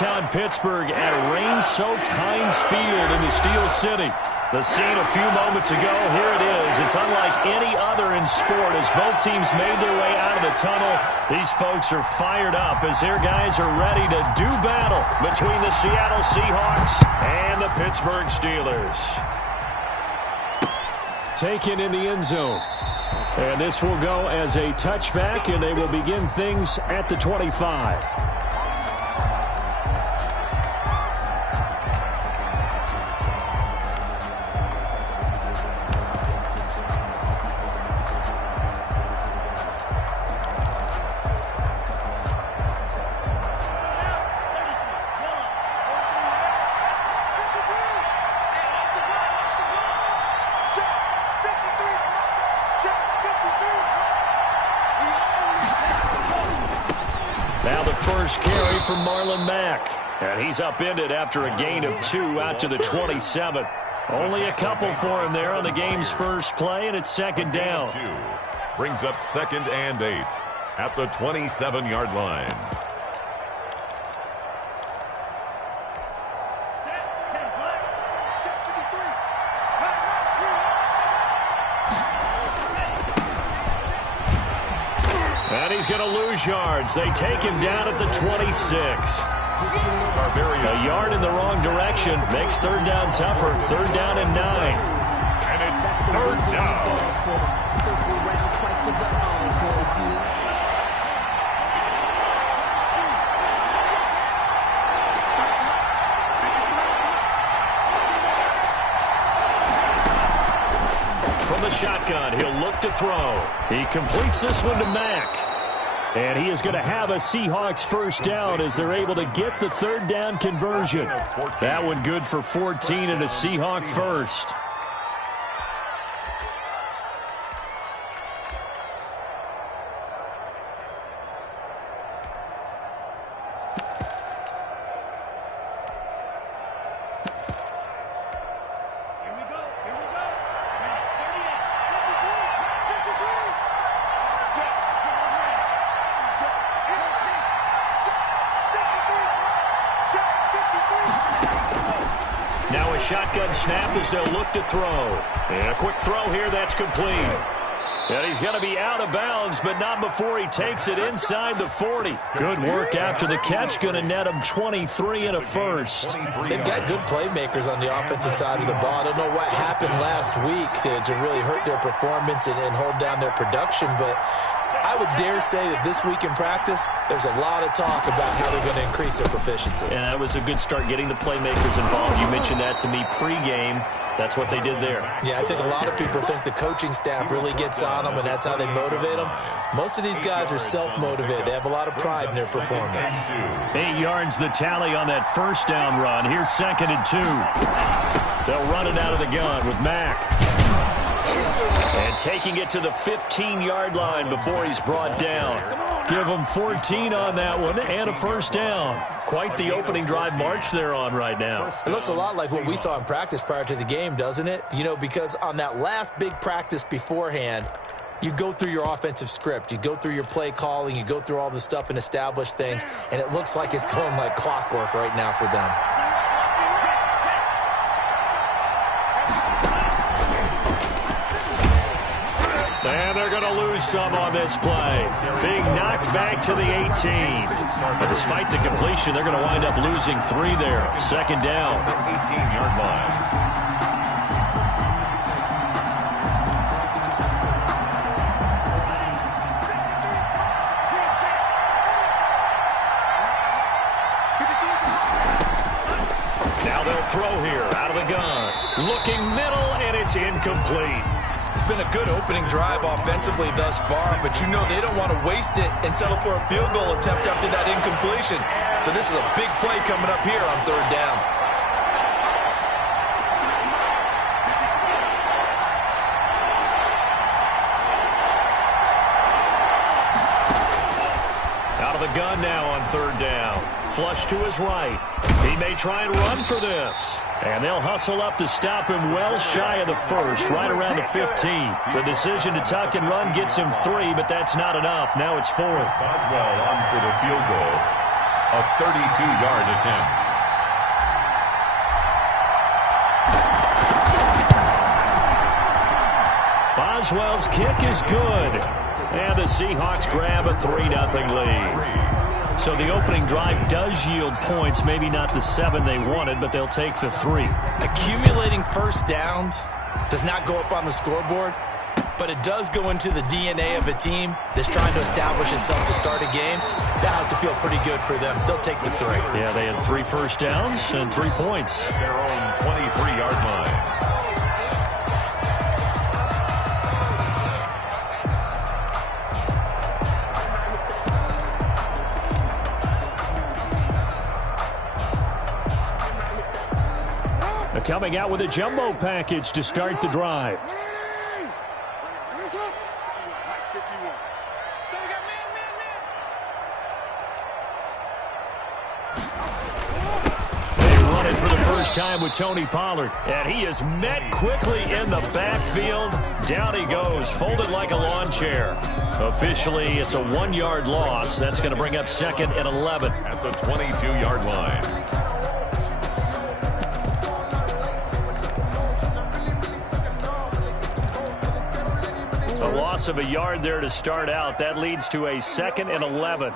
downtown Pittsburgh at rain-soaked Heinz Field in the Steel City. The scene a few moments ago, here it is. It's unlike any other in sport as both teams made their way out of the tunnel. These folks are fired up as their guys are ready to do battle between the Seattle Seahawks and the Pittsburgh Steelers. Taken in the end zone. And this will go as a touchback, and they will begin things at the 25. And he's upended after a gain of 2 out to the 27. Only a couple for him there on the game's first play, and it's second down. Brings up 2nd and 8 at the 27-yard line. And he's going to lose yards. They take him down at the 26. A yard in the wrong direction makes third down tougher. Third down and 9. And it's third down. From the shotgun, he'll look to throw. He completes this one to Mack. And he is going to have a Seahawks first down as they're able to get the third down conversion. That one good for 14 and a Seahawk first. Shotgun snap as they'll look to throw. And a quick throw here that's complete. And he's going to be out of bounds, but not before he takes it inside the 40. Good work after the catch. Going to net him 23 and a first. They've got good playmakers on the offensive side of the ball. I don't know what happened last week to really hurt their performance and hold down their production, but I would dare say that this week in practice, there's a lot of talk about how they're going to increase their proficiency. And that was a good start getting the playmakers involved. You mentioned that to me pregame. That's what they did there. Yeah, I think a lot of people think the coaching staff really gets on them, and that's how they motivate them. Most of these guys are self-motivated. They have a lot of pride in their performance. 8 yards the tally on that first down run. Here's 2nd and 2. They'll run it out of the gun with Mack. And taking it to the 15-yard line before he's brought down. Give him 14 on that one and a first down. Quite the opening drive march they're on right now. It looks a lot like what we saw in practice prior to the game, doesn't it? You know, because on that last big practice beforehand, you go through your offensive script. You go through your play calling. You go through all the stuff and establish things. And it looks like it's going like clockwork right now for them. And they're going to lose some on this play. Being knocked back to the 18. But despite the completion, they're going to wind up losing 3 there. Second down. 18-yard line. Now they'll throw here out of the gun. Looking middle, and it's incomplete. It's been a good opening drive offensively thus far, but you know they don't want to waste it and settle for a field goal attempt after that incompletion. So this is a big play coming up here on third down. Out of the gun now on third down. Flush to his right. He may try and run for this. And they'll hustle up to stop him well shy of the first, right around the 15. The decision to tuck and run gets him 3, but that's not enough. Now it's 4th. Boswell on for the field goal. A 32-yard attempt. Boswell's kick is good. And the Seahawks grab a 3-0 lead. So the opening drive does yield points, maybe not the 7 they wanted, but they'll take the 3. Accumulating first downs does not go up on the scoreboard, but it does go into the DNA of a team that's trying to establish itself to start a game. That has to feel pretty good for them. They'll take the 3. Yeah, they had 3 first downs and 3 points. Their own 23-yard line. Coming out with a jumbo package to start the drive. They run it for the first time with Tony Pollard. And he is met quickly in the backfield. Down he goes, folded like a lawn chair. Officially, it's a 1-yard loss. That's going to bring up 2nd and 11. At the 22-yard line. Loss of a yard there to start out. That leads to a 2nd and 11.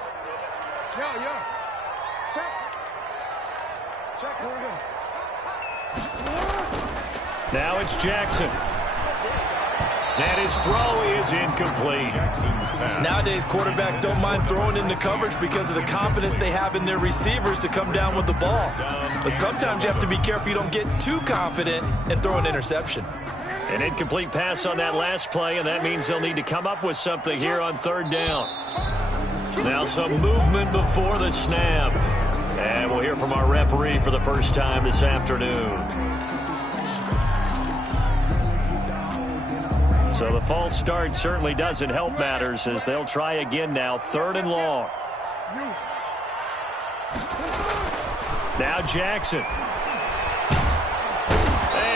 Now it's Jackson. And his throw is incomplete. Nowadays, quarterbacks don't mind throwing into coverage because of the confidence they have in their receivers to come down with the ball. But sometimes you have to be careful you don't get too confident and throw an interception. An incomplete pass on that last play, and that means they'll need to come up with something here on 3rd down. Now some movement before the snap. And we'll hear from our referee for the first time this afternoon. So the false start certainly doesn't help matters as they'll try again now. 3rd and long. Now Jackson.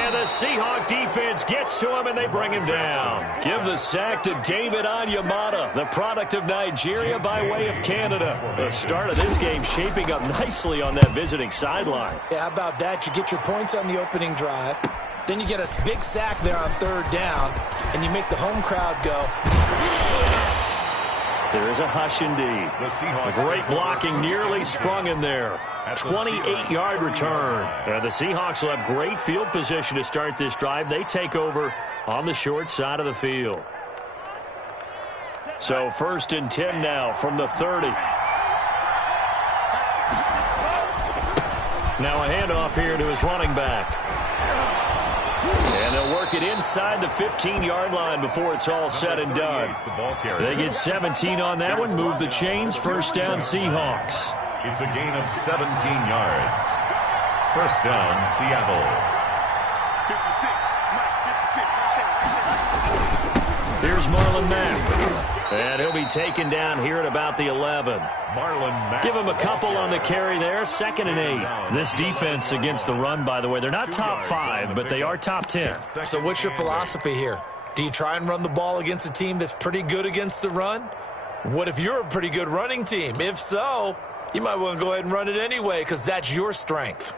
The Seahawk defense gets to him, and they bring him down. Give the sack to David Onyemata, the product of Nigeria by way of Canada. The start of this game shaping up nicely on that visiting sideline. Yeah, how about that? You get your points on the opening drive. Then you get a big sack there on 3rd down, and you make the home crowd go. There is a hush indeed. A great blocking nearly sprung him there. 28-yard return. The Seahawks will have great field position to start this drive. They take over on the short side of the field. So 1st and 10 now from the 30. Now a handoff here to his running back. And they'll work it inside the 15-yard line before it's all said and done. They get 17 on that one. Move the chains. 1st down Seahawks. It's a gain of 17 yards. 1st down, Seattle. 56. Here's Marlon Mack. And he'll be taken down here at about the 11. Marlon Mack. Give him a couple on the carry there. 2nd and 8. This defense against the run, by the way, they're not top 5, but they are top 10. So what's your philosophy here? Do you try and run the ball against a team that's pretty good against the run? What if you're a pretty good running team? If so, you might want to go ahead and run it anyway because that's your strength.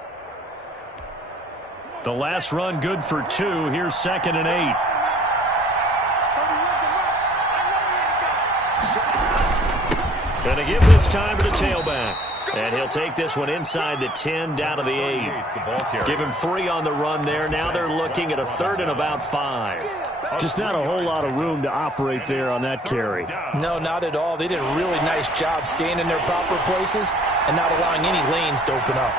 The last run good for 2. Here's 2nd and 8. Gonna give this time to the tailback. And he'll take this one inside the 10 down to the 8. Give him 3 on the run there. Now they're looking at a 3rd and about 5. Just not a whole lot of room to operate there on that carry. No, not at all. They did a really nice job staying in their proper places and not allowing any lanes to open up.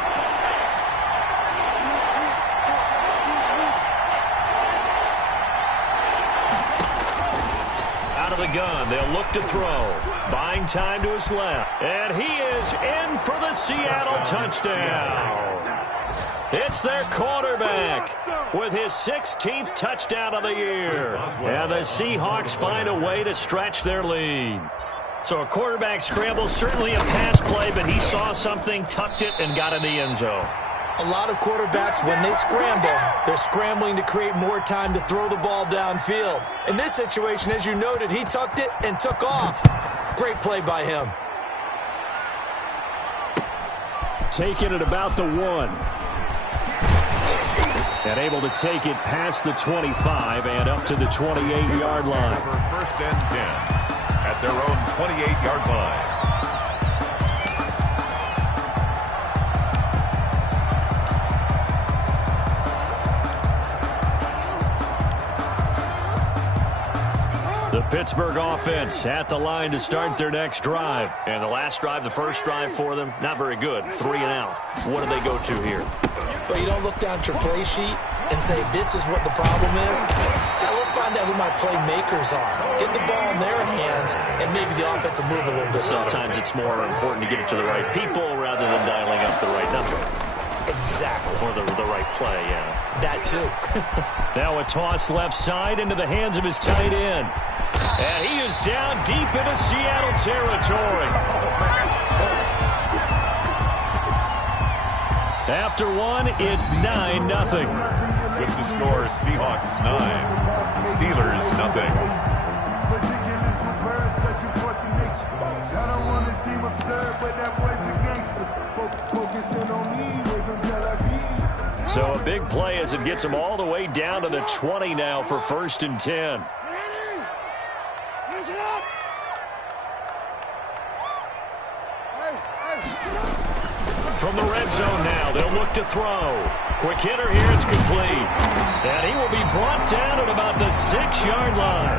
Out of the gun, they'll look to throw. Buying time to his left. And he is in for the Seattle touchdown. It's their quarterback with his 16th touchdown of the year. And the Seahawks find a way to stretch their lead. So a quarterback scramble, certainly a pass play, but he saw something, tucked it, and got in the end zone. A lot of quarterbacks, when they scramble, they're scrambling to create more time to throw the ball downfield. In this situation, as you noted, he tucked it and took off. Great play by him. taken at about the 1. And able to take it past the 25 and up to the 28-yard line. First and 10 at their own 28-yard line. The Pittsburgh offense at the line to start their next drive. And the last drive, the first drive for them, not very good. 3 and out. What do they go to here? Well, you don't look down at your play sheet and say, this is what the problem is. Now, let's find out who my playmakers are. Get the ball in their hands, and maybe the offense will move a little bit. Sometimes it's more important to get it to the right people rather than dialing up the right number. Exactly. Or the right play, yeah. That, too. Now a toss left side into the hands of his tight end. And he is down deep into Seattle territory. After 1, it's 9-0. With the score, Seahawks 9, Steelers nothing. So a big play as it gets them all the way down to the 20 now for 1st and 10. From the red zone now, they'll look to throw. Quick hitter here, it's complete. And he will be brought down at about the 6-yard line.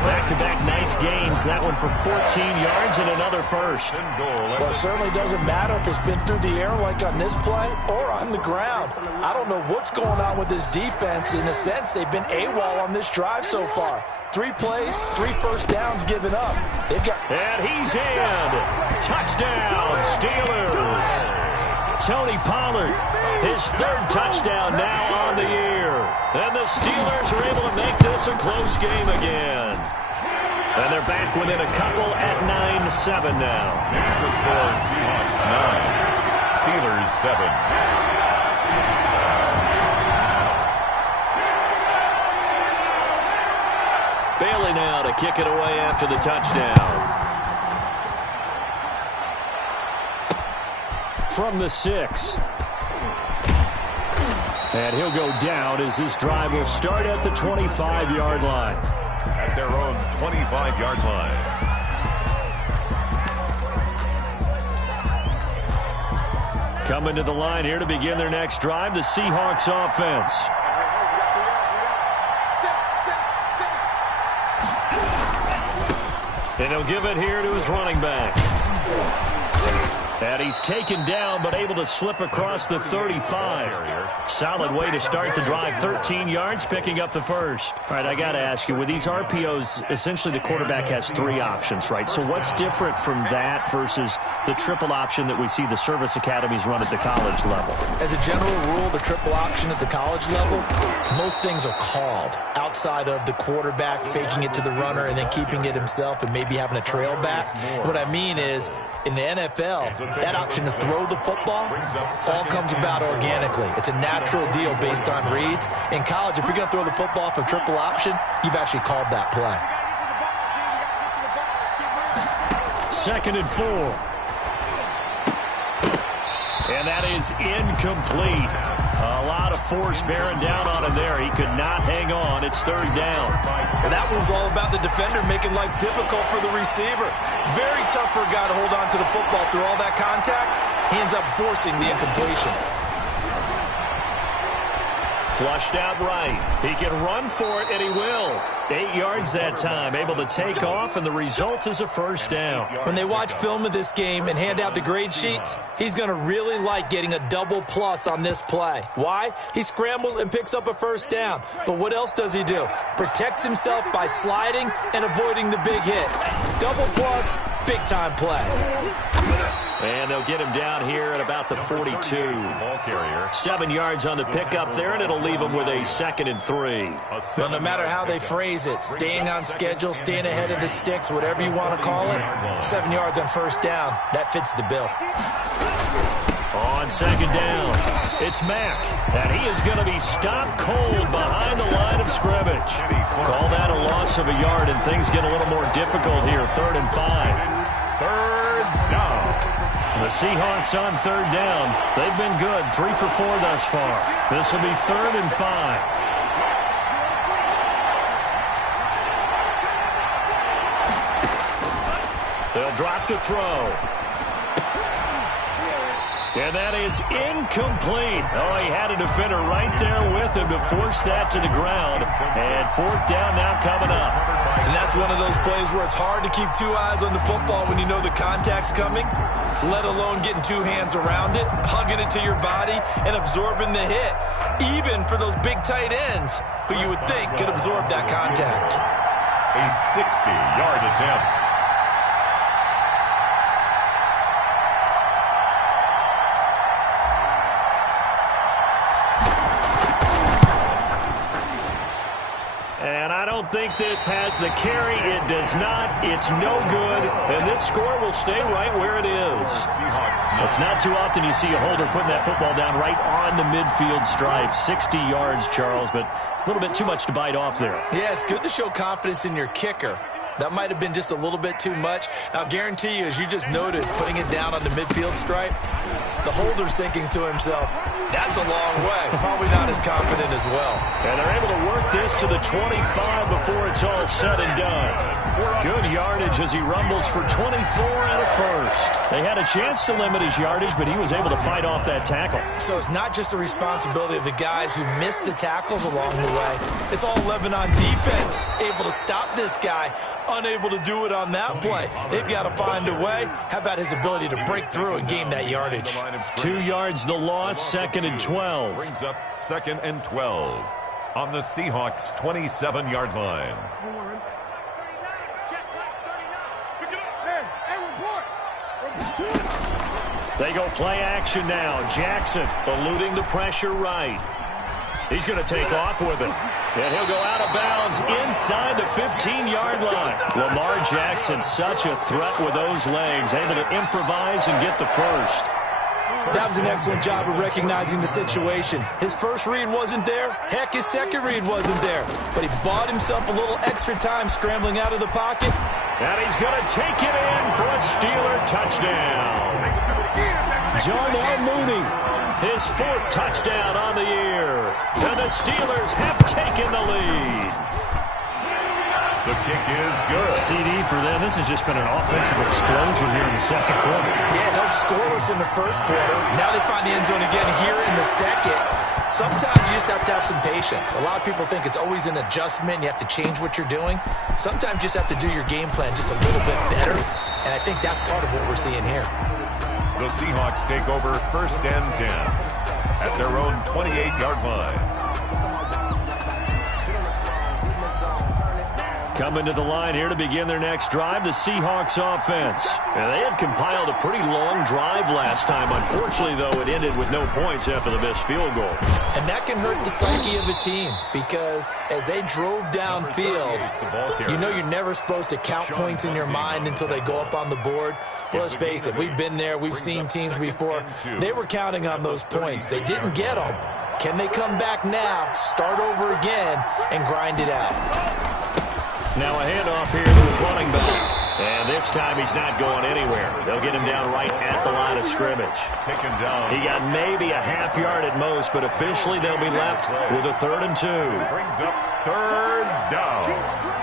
Back-to-back nice gains. That one for 14 yards and another first. Well, it certainly doesn't matter if it's been through the air like on this play or on the ground. I don't know what's going on with this defense. In a sense, they've been AWOL on this drive so far. 3 plays, 3 first downs given up. And he's in. Touchdown, Steelers. Tony Pollard, his 3rd touchdown now on the year. And the Steelers are able to make this a close game again. And they're back within a couple at 9-7 now. Here's the score, Seahawks 9, Steelers 7. Bailey now to kick it away after the touchdown. From the 6. And he'll go down as this drive will start at the 25-yard line. At their own 25-yard line. Coming to the line here to begin their next drive, the Seahawks offense. And he'll give it here to his running back. And he's taken down, but able to slip across the 35. Solid way to start the drive. 13 yards, picking up the first. All right, I got to ask you, with these RPOs, essentially the quarterback has 3 options, right? So what's different from that versus the triple option that we see the service academies run at the college level? As a general rule, the triple option at the college level, most things are called outside of the quarterback faking it to the runner and then keeping it himself and maybe having a trail back. What I mean is, in the NFL, that option to throw the football all comes about organically. It's a natural deal based on reads. In college, if you're going to throw the football off a triple option, you've actually called that play. 2nd and 4. And that is incomplete. A lot of force bearing down on him there. He could not hang on. It's 3rd down. Well, that one was all about the defender making life difficult for the receiver. Very tough for a guy to hold on to the football through all that contact. He ends up forcing the incompletion. Flushed out right. He can run for it, and he will. 8 yards that time, able to take off, and the result is a 1st down. When they watch film of this game and hand out the grade sheets, he's going to really like getting a double plus on this play. Why? He scrambles and picks up a 1st down. But what else does he do? Protects himself by sliding and avoiding the big hit. Double plus, big-time play. And they'll get him down here at about the 42. 7 yards on the pickup there, and it'll leave him with a 2nd and 3. Well, no matter how they phrase it, staying on schedule, staying ahead of the sticks, whatever you want to call it, 7 yards on 1st down, that fits the bill. On 2nd down, it's Mack, and he is going to be stopped cold behind the line of scrimmage. Call that a loss of a yard, and things get a little more difficult here. 3rd and 5. 3rd down. The Seahawks on third down. They've been good, 3 for 4 thus far. This will be 3rd and 5. They'll drop to throw. And that is incomplete. Oh, he had a defender right there with him to force that to the ground. And 4th down now coming up. And that's one of those plays where it's hard to keep 2 eyes on the football when you know the contact's coming, let alone getting 2 hands around it, hugging it to your body, and absorbing the hit, even for those big tight ends who you would think could absorb that contact. A 60-yard attempt. I don't think this has the carry. It does not. It's no good. And this score will stay right where it is. It's not too often you see a holder putting that football down right on the midfield stripe. 60 yards, Charles, but a little bit too much to bite off there. Yeah, it's good to show confidence in your kicker. That might have been just a little bit too much. I'll guarantee you, as you just noted, putting it down on the midfield stripe, the holder's thinking to himself, that's a long way. Probably not as confident as well. And they're able to work this to the 25 before it's all said and done. Good yardage as he rumbles for 24 and a first. They had a chance to limit his yardage, but he was able to fight off that tackle. So it's not just the responsibility of the guys who missed the tackles along the way. It's all 11 on defense, able to stop this guy, unable to do it on that play. They've got to find a way. How about his ability to break through and gain that yardage? 2 yards the loss, 2nd and 12. Brings up 2nd and 12 on the Seahawks' 27-yard line. They go play action now. Jackson eluding the pressure right. He's going to take off with it. And he'll go out of bounds inside the 15-yard line. Lamar Jackson, such a threat with those legs, able to improvise and get the first. That was an excellent job of recognizing the situation. His first read wasn't there. Heck, his second read wasn't there. But he bought himself a little extra time scrambling out of the pocket. And he's going to take it in for a Steeler touchdown. Darnell Mooney, his 4th touchdown on the year. And the Steelers have taken the lead. The kick is good. CD for them. This has just been an offensive explosion here in the second quarter. Yeah, held scoreless in the first quarter. Now they find the end zone again here in the second. Sometimes you just have to have some patience. A lot of people think it's always an adjustment. You have to change what you're doing. Sometimes you just have to do your game plan just a little bit better. And I think that's part of what we're seeing here. The Seahawks take over 1st and 10 at their own 28-yard line. Coming to the line here to begin their next drive, the Seahawks offense. And they had compiled a pretty long drive last time. Unfortunately, though, it ended with no points after the missed field goal. And that can hurt the psyche of a team because as they drove downfield, you know you're never supposed to count points in your mind until they go up on the board. Well, let's face it, we've been there. We've seen teams before. They were counting on those points. They didn't get them. Can they come back now, start over again, and grind it out? Now a handoff here to his running back. And this time he's not going anywhere. They'll get him down right at the line of scrimmage. Take him down. He got maybe a half yard at most, but officially they'll be left with a 3rd and 2. Brings up 3rd down.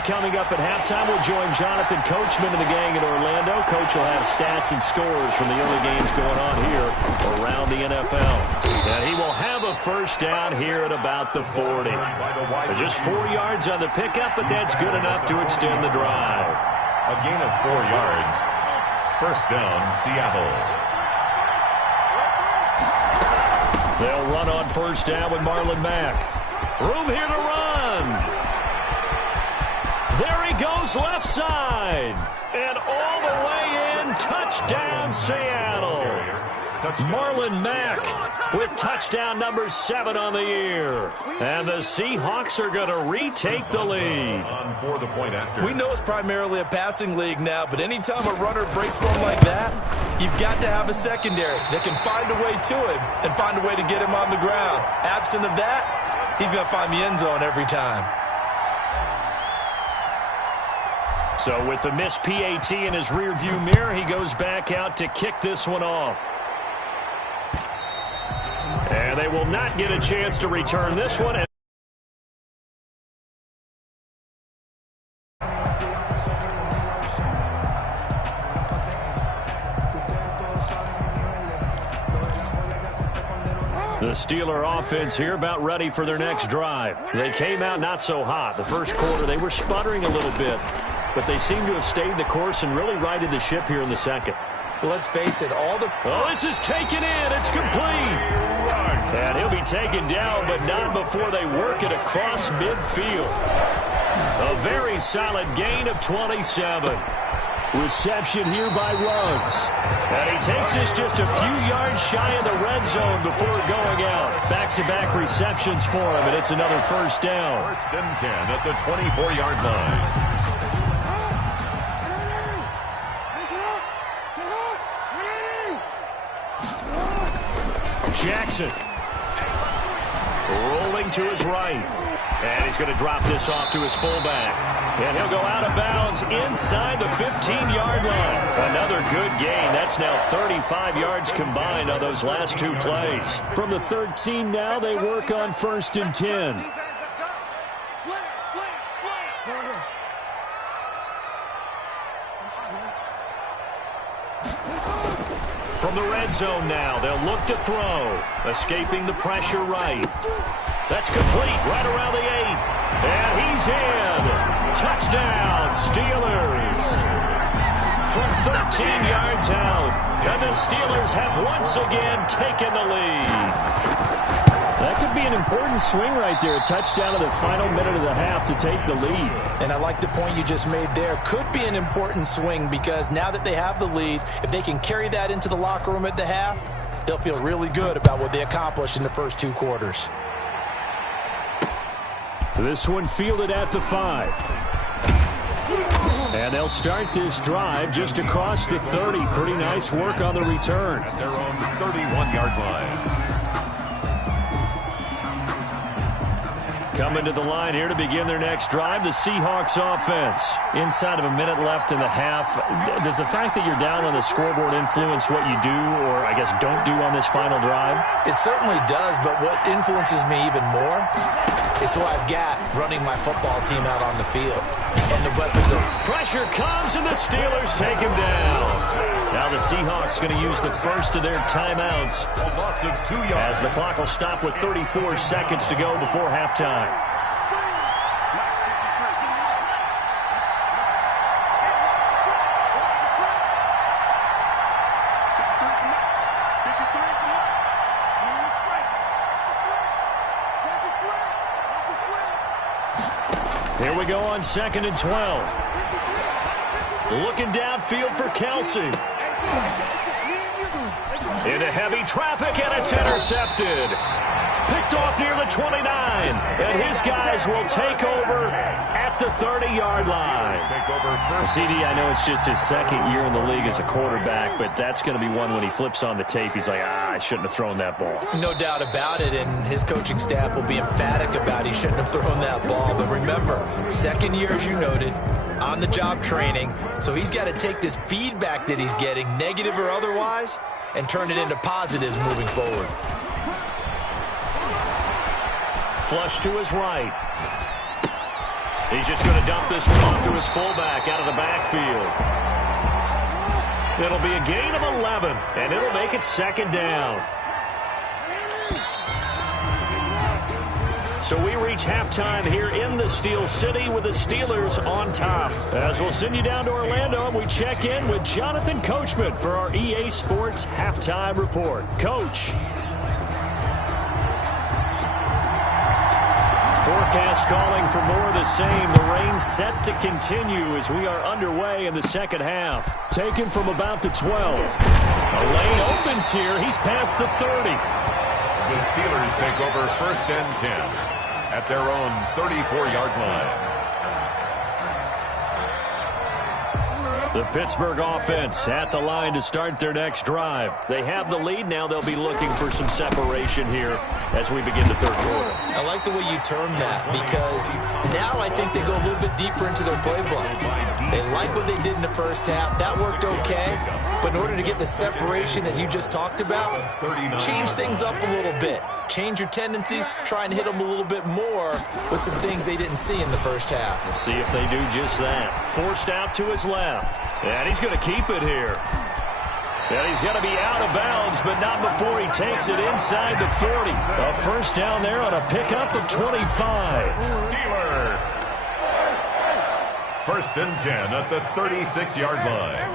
Coming up at halftime, we'll join Jonathan Coachman and the gang in Orlando. Coach will have stats and scores from the early games going on here around the NFL. And he will have a first down here at about the 40. Just 4 yards on the pickup, but that's good enough to extend the drive. A gain of 4 yards. First down, Seattle. They'll run on first down with Marlon Mack. Room here to run. There he goes left side. And all the way in, touchdown Seattle. Marlon Mack with touchdown number 7 on the year. And the Seahawks are going to retake the lead. We know it's primarily a passing league now, but anytime a runner breaks one like that, you've got to have a secondary that can find a way to him and find a way to get him on the ground. Absent of that, he's going to find the end zone every time. So with the missed PAT in his rearview mirror, he goes back out to kick this one off. And they will not get a chance to return this one. The Steeler offense here about ready for their next drive. They came out not so hot. The first quarter, they were sputtering a little bit, but they seem to have stayed the course and really righted the ship here in the second. Well, let's face it, Oh, this is taken in. It's complete. And he'll be taken down, but not before they work it across midfield. A very solid gain of 27. Reception here by Ruggs. And he takes this just a few yards shy of the red zone before going out. Back-to-back receptions for him, and it's another first down. First and 10 at the 24-yard line. Jackson rolling to his right. And he's going to drop this off to his fullback. And he'll go out of bounds inside the 15-yard line. Another good gain. That's now 35 yards combined on those last 2 plays. From the 13 now, they work on 1st and 10. From the red zone now, they'll look to throw. Escaping the pressure right. That's complete right around the 8. And he's in. Touchdown, Steelers. From 13 yards out. And the Steelers have once again taken the lead. That could be an important swing right there. A touchdown in the final minute of the half to take the lead. And I like the point you just made there. Could be an important swing because now that they have the lead, if they can carry that into the locker room at the half, they'll feel really good about what they accomplished in the first 2 quarters. This one fielded at the 5. And they'll start this drive just across the 30. Pretty nice work on the return. At their own 31-yard line. Coming to the line here to begin their next drive, the Seahawks offense. Inside of a minute left in the half, does the fact that you're down on the scoreboard influence what you do or, I guess, don't do on this final drive? It certainly does, but what influences me even more is who I've got running my football team out on the field. And the weapons are... Pressure comes, and the Steelers take him down. Now the Seahawks going to use the first of their timeouts. A loss of 2 yards. As the clock will stop with 34 seconds to go before halftime. Here we go on 2nd and 12. Looking downfield for Kelsey. Into heavy traffic, and it's intercepted. Picked off near the 29. And his guys will take over at the 30-yard line. CD, I know it's just his 2nd year in the league as a quarterback, but that's going to be one when he flips on the tape. He's like, I shouldn't have thrown that ball. No doubt about it, and his coaching staff will be emphatic about he shouldn't have thrown that ball. But remember, 2nd year, as you noted, on-the-job training. So he's got to take this feedback that he's getting, negative or otherwise, and turn it into positives moving forward. Flush to his right. He's just going to dump this one off to his fullback out of the backfield. It'll be a gain of 11, and it'll make it 2nd down. So we reach halftime here in the Steel City with the Steelers on top. As we'll send you down to Orlando, and we check in with Jonathan Coachman for our EA Sports Halftime Report. Coach. 4 forecast calling for more of the same. The rain set to continue as we are underway in the second half. Taken from about the 12. A lane opens here. He's past the 30. The Steelers take over 1st and 10 at their own 34-yard line. The Pittsburgh offense at the line to start their next drive. They have the lead. Now they'll be looking for some separation here as we begin the third quarter. I like the way you termed that because now I think they go a little bit deeper into their playbook. They like what they did in the first half. That worked okay. But in order to get the separation that you just talked about, change things up a little bit. Change your tendencies, try and hit them a little bit more with some things they didn't see in the first half. We'll see if they do just that. Forced out to his left. And he's going to keep it here. And he's going to be out of bounds, but not before he takes it inside the 40. A first down there on a pickup of 25. Steeler. 1st and 10 at the 36-yard line.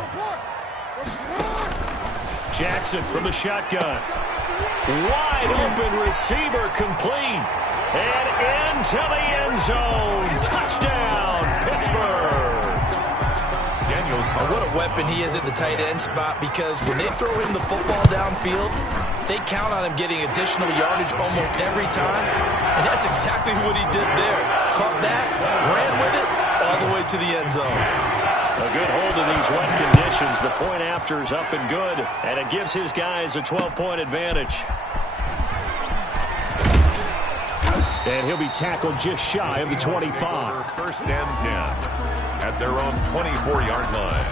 Jackson from the shotgun. Wide open receiver complete. And into the end zone. Touchdown, Pittsburgh. And what a weapon he is at the tight end spot because when they throw him the football downfield, they count on him getting additional yardage almost every time. And that's exactly what he did there. Caught that, ran with it, all the way to the end zone. A good hold in these wet conditions. The point after is up and good, and it gives his guys a 12-point advantage. And he'll be tackled just shy of the 25. 1st and 10 at their own 24-yard line.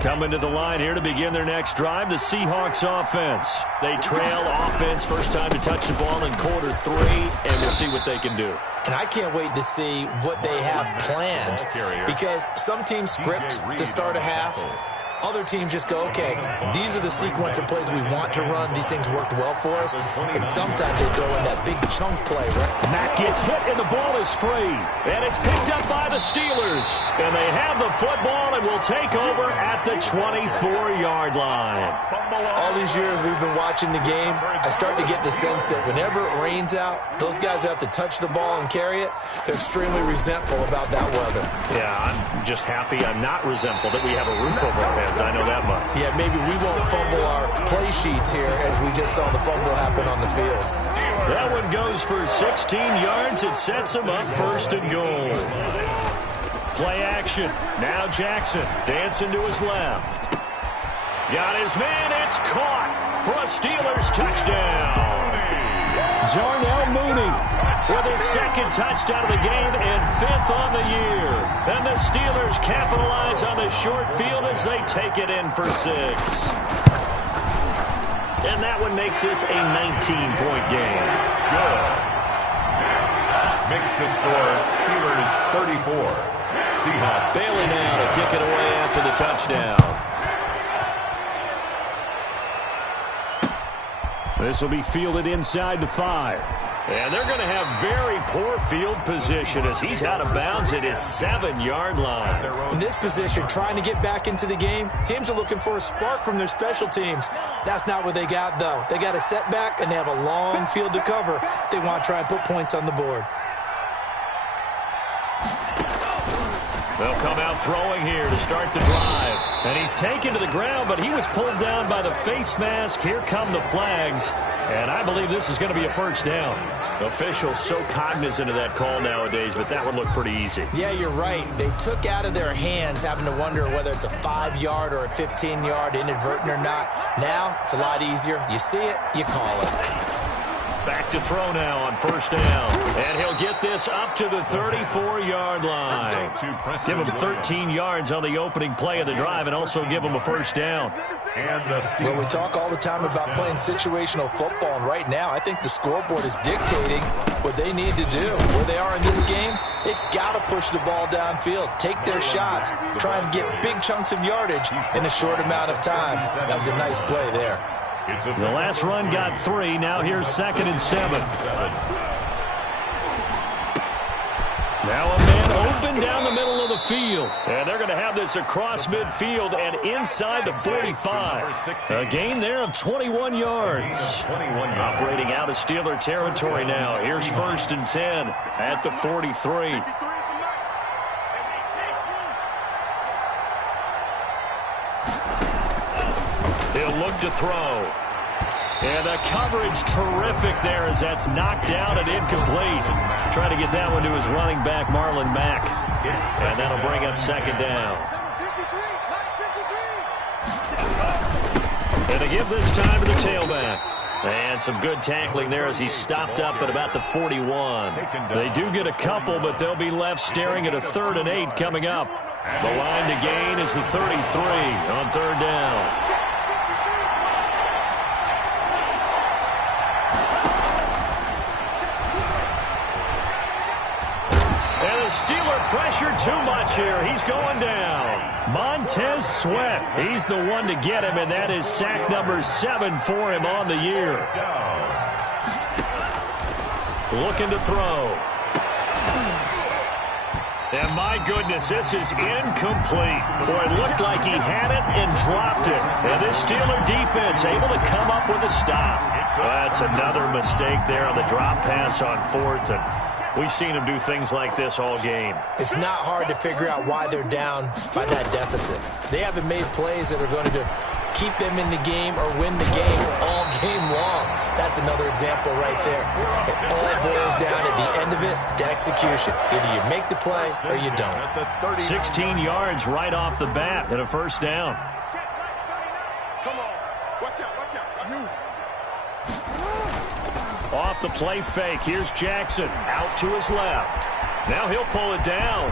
Coming to the line here to begin their next drive, the Seahawks offense. They trail offense, first time to touch the ball in quarter 3, and we'll see what they can do. And I can't wait to see what they have planned because some teams script to start a half. Other teams just go, okay, these are the sequence of plays we want to run. These things worked well for us. And sometimes they throw in that big chunk play, right? Matt gets hit and the ball is free. And it's picked up by the Steelers. And they have the football and will take over at the 24-yard line. All these years we've been watching the game, I start to get the sense that whenever it rains out, those guys who have to touch the ball and carry it, they're extremely resentful about that weather. Yeah, I'm just happy I'm not resentful that we have a roof over our heads. I know that much. Yeah, maybe we won't fumble our play sheets here as we just saw the fumble happen on the field. That one goes for 16 yards. It sets him up 1st and goal. Play action. Now Jackson dancing to his left. Got his man. It's caught for a Steelers touchdown. Darnell Mooney with his 2nd touchdown of the game and 5th on the year. And the Steelers capitalize on the short field as they take it in for 6. And that one makes this a 19-point game. Good. Makes the score Steelers 34. Seahawks. Bailey now to kick it away after the touchdown. This will be fielded inside the 5. And they're going to have very poor field position as he's out of bounds at his 7-yard line. In this position, trying to get back into the game, teams are looking for a spark from their special teams. That's not what they got, though. They got a setback, and they have a long field to cover if they want to try and put points on the board. They'll come out throwing here to start the drive. And he's taken to the ground, but he was pulled down by the face mask. Here come the flags. And I believe this is going to be a first down. Officials so cognizant of that call nowadays, but that would look pretty easy. Yeah, you're right. They took out of their hands having to wonder whether it's a 5-yard or a 15-yard inadvertent or not. Now, it's a lot easier. You see it, you call it. Back to throw now on first down. And he'll get this up to the 34-yard line. Give him 13 yards on the opening play of the drive and also give him a first down. Well, we talk all the time about playing situational football, and right now I think the scoreboard is dictating what they need to do. Where they are in this game, they've got to push the ball downfield, take their shots, try and get big chunks of yardage in a short amount of time. That was a nice play there. The last run got 3. Now here's 2nd and 7. Now a man open run down the middle of the field. And they're going to have this across midfield and inside the 45. A gain there of 21 yards. Operating out of Steeler territory now. Here's 1st and 10 at the 43. He'll look to throw. And the coverage terrific there as that's knocked down and incomplete. Trying to get that one to his running back, Marlon Mack. And that'll bring up 2nd down. And they give this time to the tailback. And some good tackling there as he stopped up at about the 41. They do get a couple, but they'll be left staring at a 3rd and 8 coming up. The line to gain is the 33 on 3rd down. Steeler pressure too much here. He's going down. Montez Sweat. He's the one to get him, and that is sack number 7 for him on the year. Looking to throw. And my goodness, this is incomplete. Boy, it looked like he had it and dropped it. And this Steeler defense able to come up with a stop. That's another mistake there on the drop pass on 4th. And we've seen him do things like this all game. It's not hard to figure out why they're down by that deficit. They haven't made plays that are going to keep them in the game or win the game all game long. That's another example right there. It all boils down at the end of it to execution. Either you make the play or you don't. 16 yards right off the bat and a 1st down. Come on. Watch out, watch out. Off the play fake, here's Jackson out to his left. Now he'll pull it down.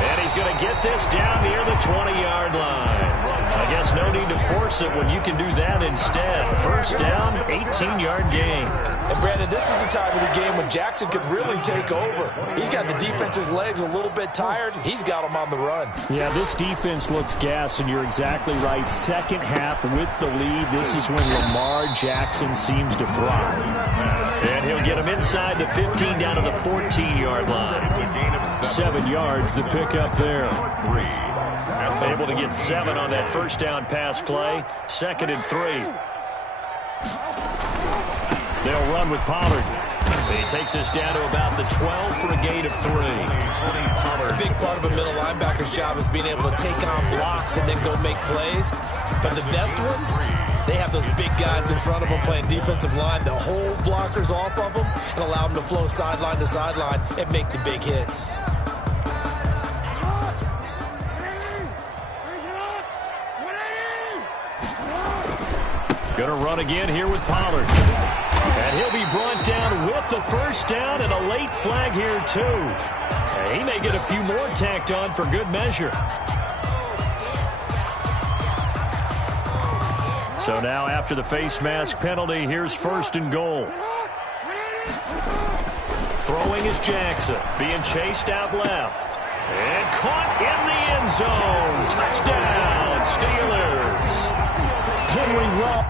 And he's going to get this down near the 20-yard line. I guess no need to force it when you can do that instead. 1st down, 18-yard gain. And Brandon, this is the time of the game when Jackson could really take over. He's got the defense's legs a little bit tired. He's got them on the run. Yeah, this defense looks gassed, and you're exactly right. 2nd half with the lead, this is when Lamar Jackson seems to thrive. And he'll get him inside the 15 down to the 14-yard line. 7 yards, the pickup there. Able to get 7 on that 1st down pass play. 2nd and 3. They'll run with Pollard. He takes us down to about the 12 for a gain of 3. A big part of a middle linebacker's job is being able to take on blocks and then go make plays. But the best ones, they have those big guys in front of them playing defensive line that hold blockers off of them and allow them to flow sideline to sideline and make the big hits. Going to run again here with Pollard. And he'll be brought down with the 1st down and a late flag here too. And he may get a few more tacked on for good measure. So now after the face mask penalty, here's 1st and goal. Throwing is Jackson, being chased out left. And caught in the end zone. Touchdown, Steelers. Henry Ross.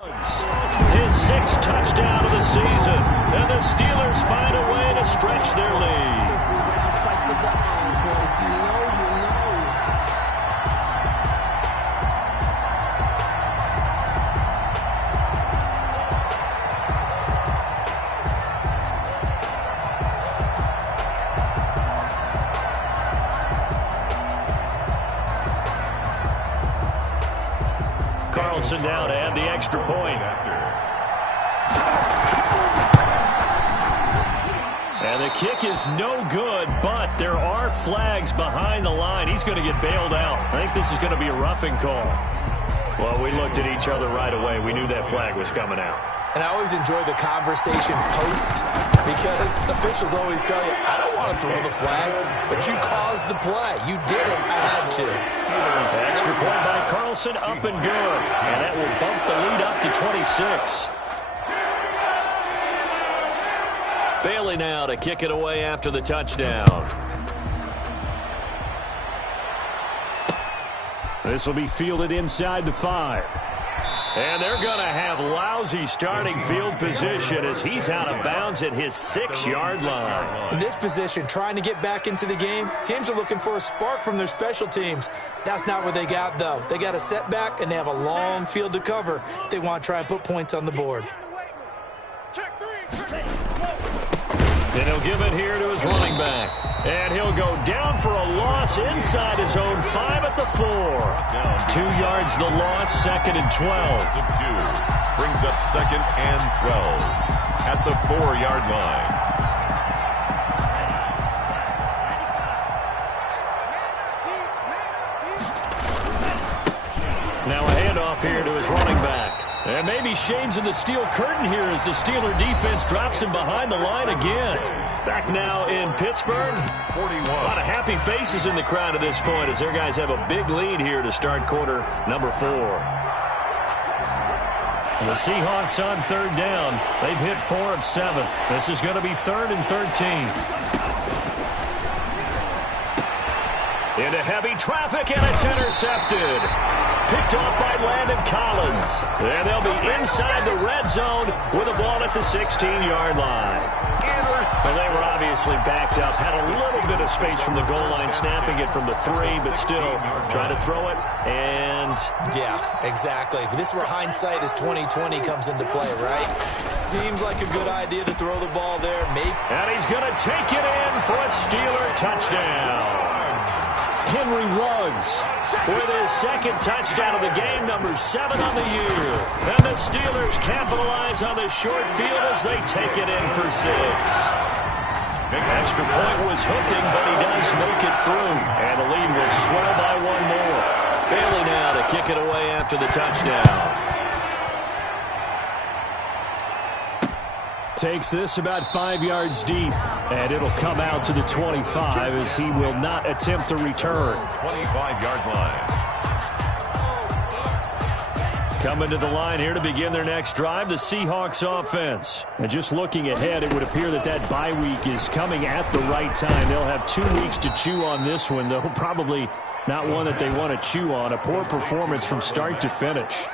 His 6th touchdown of the season. And the Steelers find a way to stretch their lead. Carlson now to add the extra point. And the kick is no good, but there are flags behind the line. He's going to get bailed out. I think this is going to be a roughing call. Well, we looked at each other right away. We knew that flag was coming out. And I always enjoy the conversation post because officials always tell you, I don't want to throw the flag, but you caused the play. You did it. I had to. Extra point by Carlson, up and good. And that will bump the lead up to 26. Bailey now to kick it away after the touchdown. This will be fielded inside the 5. And they're going to have lousy starting field position as he's out of bounds at his 6-yard line. In this position, trying to get back into the game, teams are looking for a spark from their special teams. That's not what they got, though. They got a setback, and they have a long field to cover if they want to try and put points on the board. And he'll give it here to his running back. And he'll go down for a loss inside his own 5 at the 4. 2 yards the loss, 2nd and 12. Brings up 2nd and 12 at the 4-yard line. Now a handoff here to his running back. And maybe shades in the steel curtain here as the Steeler defense drops him behind the line again. Back now in Pittsburgh. 41. A lot of happy faces in the crowd at this point as their guys have a big lead here to start quarter number 4. The Seahawks on 3rd down. They've hit 4 of 7. This is going to be 3rd and 13. Into heavy traffic, and it's intercepted. Picked off by Landon Collins. And they'll be inside the red zone with a ball at the 16-yard line. So they were obviously backed up, had a little bit of space from the goal line, snapping it from the 3, but still trying to throw it, and... Yeah, exactly. If this were hindsight as 2020 comes into play, right? Seems like a good idea to throw the ball there. Maybe. And he's going to take it in for a Steeler touchdown. Henry Ruggs with his 2nd touchdown of the game, number 7 on the year. And the Steelers capitalize on the short field as they take it in for 6. Extra point was hooking, but he does make it through. And the lead will swell by 1 more. Bailey now to kick it away after the touchdown. takes this about 5 yards deep, and it'll come out to the 25 as he will not attempt to return. 25-yard line. Coming to the line here to begin their next drive, the Seahawks offense. And just looking ahead, it would appear that that bye week is coming at the right time. They'll have 2 weeks to chew on this one, though probably not one that they want to chew on. A poor performance from start to finish.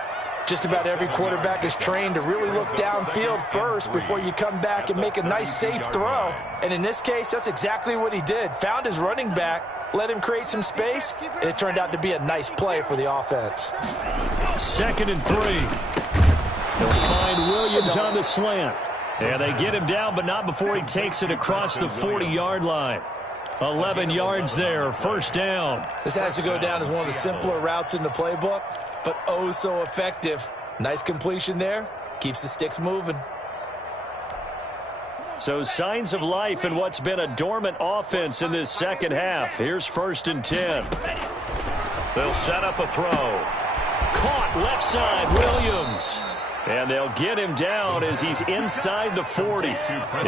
Just about every quarterback is trained to really look downfield first before you come back and make a nice, safe throw. And in this case, that's exactly what he did. Found his running back, let him create some space, and it turned out to be a nice play for the offense. 2nd and 3. They'll find Williams on the slant. And they get him down, but not before he takes it across the 40-yard line. 11 yards there, first down. This has to go down as one of the simpler routes in the playbook, but oh so effective. Nice completion there. Keeps the sticks moving. So signs of life in what's been a dormant offense in this second half. Here's 1st and 10. They'll set up a throw. Caught left side, Williams. And they'll get him down as he's inside the 40.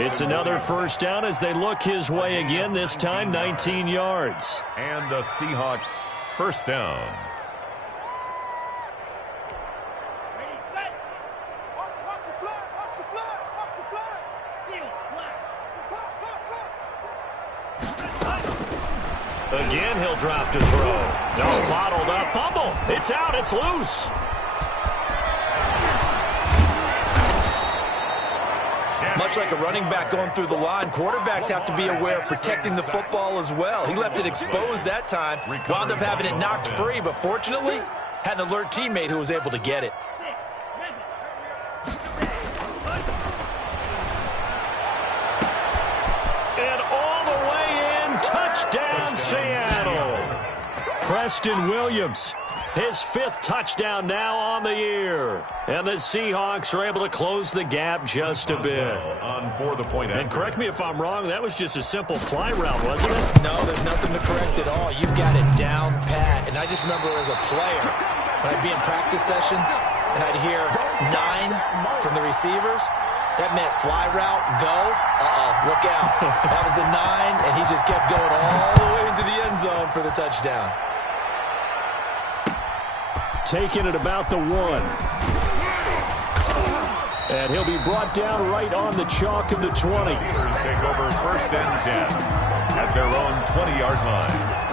It's another first down as they look his way again, this time 19 yards. And the Seahawks first down. Again, he'll drop to throw. No, bottled up, fumble. It's out, it's loose. Much like a running back going through the line, quarterbacks have to be aware of protecting the football as well. He left it exposed that time, wound up having it knocked free, but fortunately, had an alert teammate who was able to get it. And all the way in, touchdown Seattle. Preston Williams, his 5th touchdown now on the year. And the Seahawks are able to close the gap just a bit. On for the point. And correct me if I'm wrong, that was just a simple fly route, wasn't it? No, there's nothing to correct at all. You've got it down pat. And I just remember as a player, when I'd be in practice sessions, and I'd hear 9 from the receivers, that meant fly route, go. Look out. That was the 9, and he just kept going all the way into the end zone for the touchdown. Taking it about the 1. And he'll be brought down right on the chalk of the 20. Steelers take over 1st and 10 at their own 20-yard line.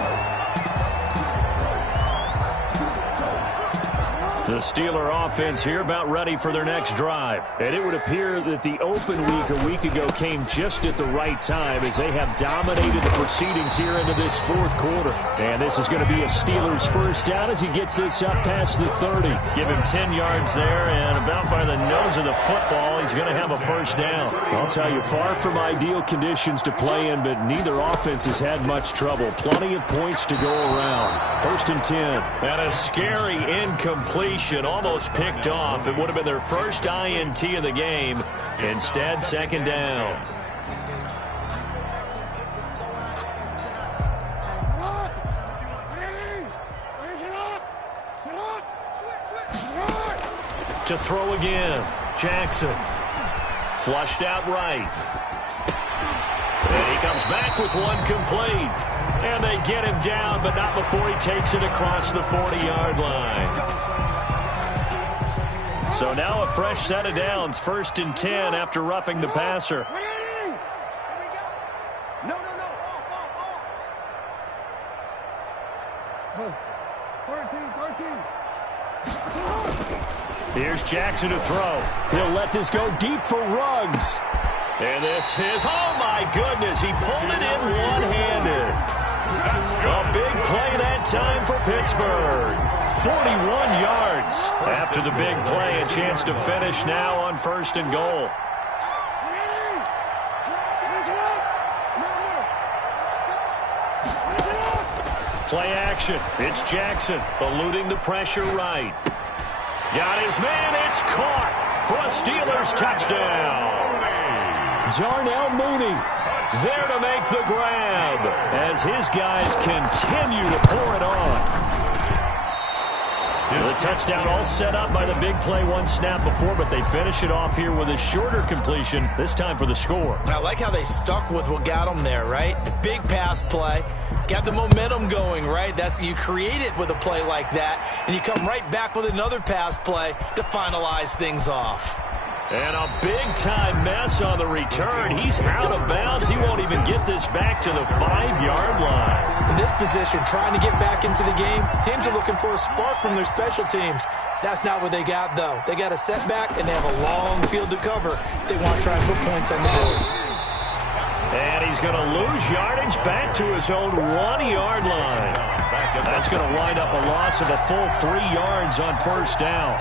The Steeler offense here about ready for their next drive. And it would appear that the open week a week ago came just at the right time as they have dominated the proceedings here into this 4th quarter. And this is going to be a Steelers first down as he gets this up past the 30. Give him 10 yards there, and about by the nose of the football, he's going to have a first down. I'll tell you, far from ideal conditions to play in, but neither offense has had much trouble. Plenty of points to go around. 1st and 10. And a scary incompletion. Almost picked off. It would have been their first INT of the game. Instead, 2nd down. To throw again. Jackson. Flushed out right. And he comes back with one complete. And they get him down, but not before he takes it across the 40-yard line. So now a fresh set of downs, 1st and 10 after roughing the passer. Here's Jackson to throw. He'll let this go deep for Ruggs. And this is, oh my goodness, he pulled it in one-handed. A big play that time for Pittsburgh. 41 yards after the big play. A chance to finish now on 1st and goal. Play action. It's Jackson eluding the pressure right. Got his man. It's caught for a Steelers touchdown. Darnell Mooney there to make the grab as his guys continue to pour it on. The touchdown all set up by the big play one snap before, but they finish it off here with a shorter completion, this time for the score. I like how they stuck with what got them there, right? The big pass play, got the momentum going, right? You create it with a play like that, and you come right back with another pass play to finalize things off. And a big-time mess on the return. He's out of bounds. He won't even get this back to the 5-yard line. In this position, trying to get back into the game, teams are looking for a spark from their special teams. That's not what they got, though. They got a setback, and they have a long field to cover if they want to try and put points on the board. And he's going to lose yardage back to his own 1-yard line. That's going to wind up a loss of a full 3 yards on 1st down.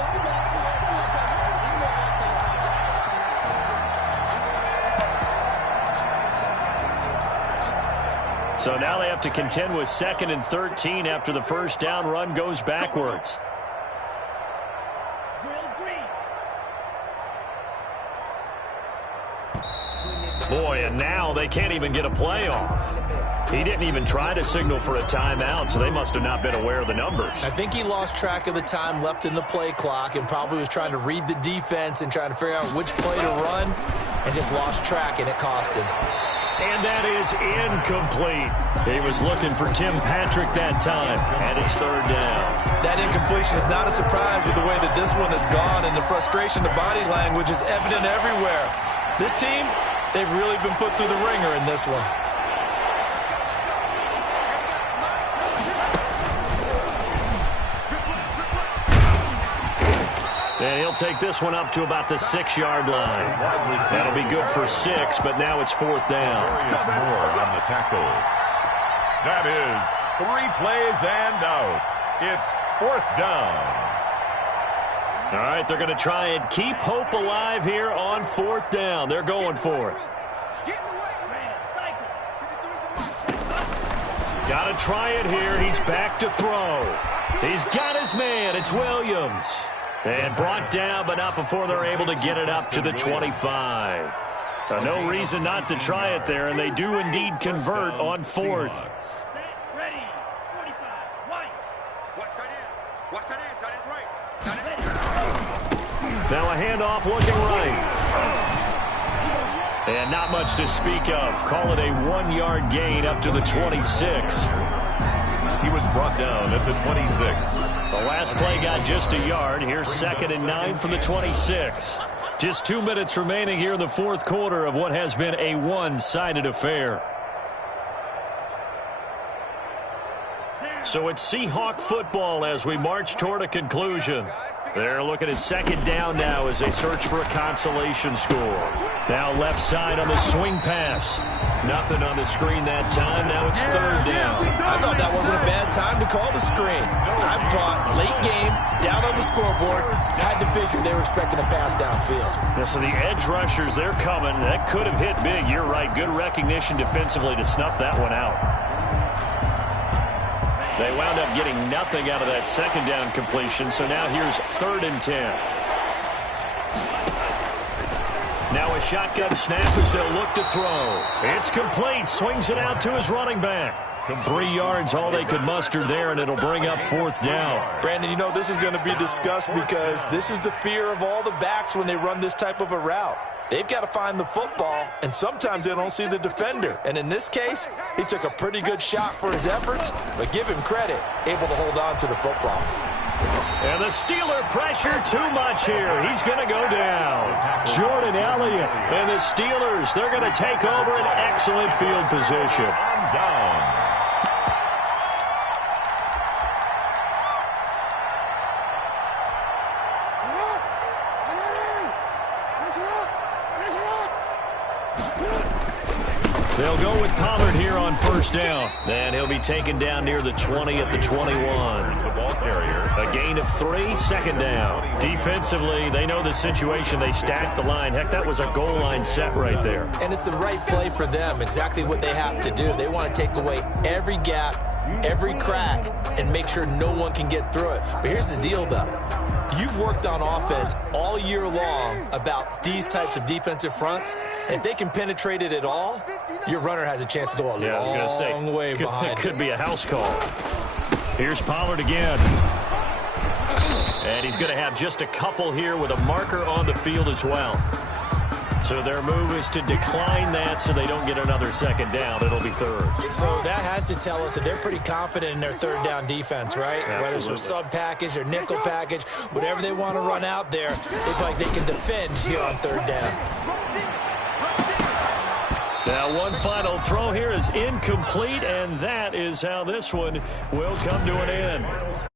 So now they have to contend with 2nd and 13 after the first down run goes backwards. Boy, and now they can't even get a play off. He didn't even try to signal for a timeout, so they must have not been aware of the numbers. I think he lost track of the time left in the play clock and probably was trying to read the defense and trying to figure out which play to run and just lost track, and it cost him. And that is incomplete. He was looking for Tim Patrick that time, and it's 3rd down. That incompletion is not a surprise with the way that this one has gone, and the frustration, the body language is evident everywhere. This team, they've really been put through the ringer in this one. And he'll take this one up to about the 6-yard line. That'll be good for 6, but now it's 4th down. More on the tackle. That is 3 plays and out. It's 4th down. All right, they're going to try and keep hope alive here on 4th down. They're going for it. Got to try it here. He's back to throw. He's got his man. It's Williams. And brought down, but not before they're able to get it up to the 25. So no reason not to try it there, and they do indeed convert on 4th. Ready, 45, white. Watch tight end. Watch tight end. Tight end's right. Tight end. Now a handoff looking right. And not much to speak of. Call it a 1-yard gain up to the 26. He was brought down at the 26. The last play got just a yard. Here's 2nd and 9 from the 26. Just 2 minutes remaining here in the fourth quarter of what has been a one-sided affair. So it's Seahawk football as we march toward a conclusion. They're looking at 2nd down now as they search for a consolation score. Now left side on the swing pass. Nothing on the screen that time. Now it's 3rd down. I thought that wasn't a bad time to call the screen. I thought late game, down on the scoreboard, had to figure they were expecting a pass downfield. Yeah, so the edge rushers, they're coming. That could have hit big. You're right. Good recognition defensively to snuff that one out. They wound up getting nothing out of that 2nd down completion, so now here's 3rd and 10. Now a shotgun snap as they'll look to throw. It's complete. Swings it out to his running back. 3 yards, all they could muster there, and it'll bring up 4th down. Brandon, you know, this is going to be discussed because this is the fear of all the backs when they run this type of a route. They've got to find the football, and sometimes they don't see the defender. And in this case, he took a pretty good shot for his efforts, but give him credit, able to hold on to the football. And the Steeler pressure too much here. He's going to go down. Jordan Elliott and the Steelers, they're going to take over an excellent field position. On down. They'll go with Pollard here on 1st down. And he'll be taken down near the 20 at the 21. The ball carrier. A gain of 3, 2nd down. Defensively, they know the situation. They stacked the line. Heck, that was a goal line set right there. And it's the right play for them, exactly what they have to do. They want to take away every gap, every crack, and make sure no one can get through it. But here's the deal, though. You've worked on offense all year long about these types of defensive fronts. If they can penetrate it at all, your runner has a chance to go a long way behind. It could be a house call. Here's Pollard again. And he's going to have just a couple here with a marker on the field as well. So their move is to decline that so they don't get another 2nd down. It'll be 3rd. So that has to tell us that they're pretty confident in their 3rd down defense, right? Absolutely. Whether it's their sub package or nickel package, whatever they want to run out there, they feel like they can defend here on 3rd down. Now one final throw here is incomplete, and that is how this one will come to an end.